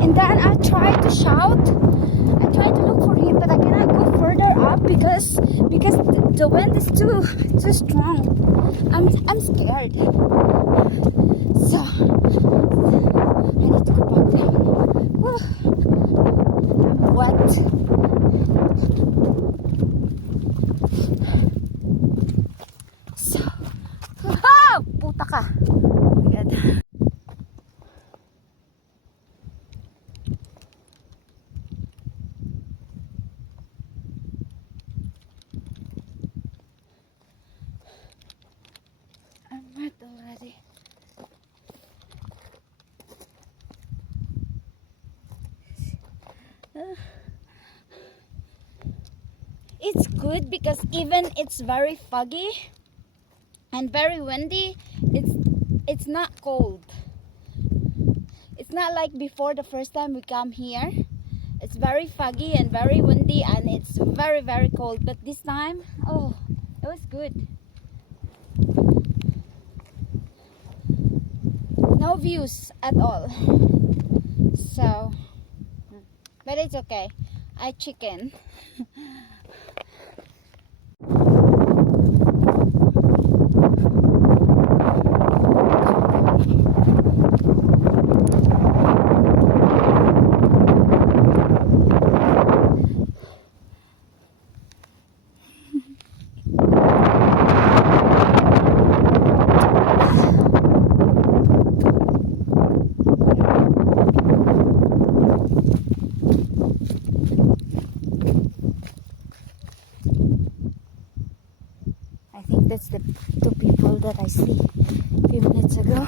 And then I tried to shout. I tried to look for him, but I cannot go further up because the wind is too strong. I'm scared. So I need to go back down. Whew. I'm wet. So, oh, puta ka. Oh my God. I'm wet already. It's good because even it's very foggy and very windy, it's not cold. It's not like before the first time we come here. It's very foggy and very windy and it's very, very cold. But this time, oh, it was good. No views at all. So, but it's okay. I chicken. I think that's the two people that I see a few minutes ago.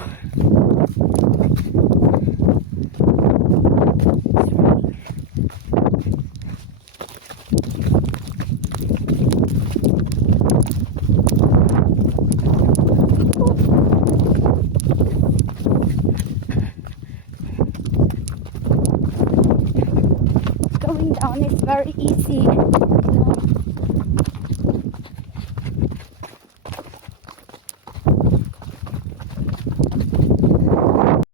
Going down is very easy.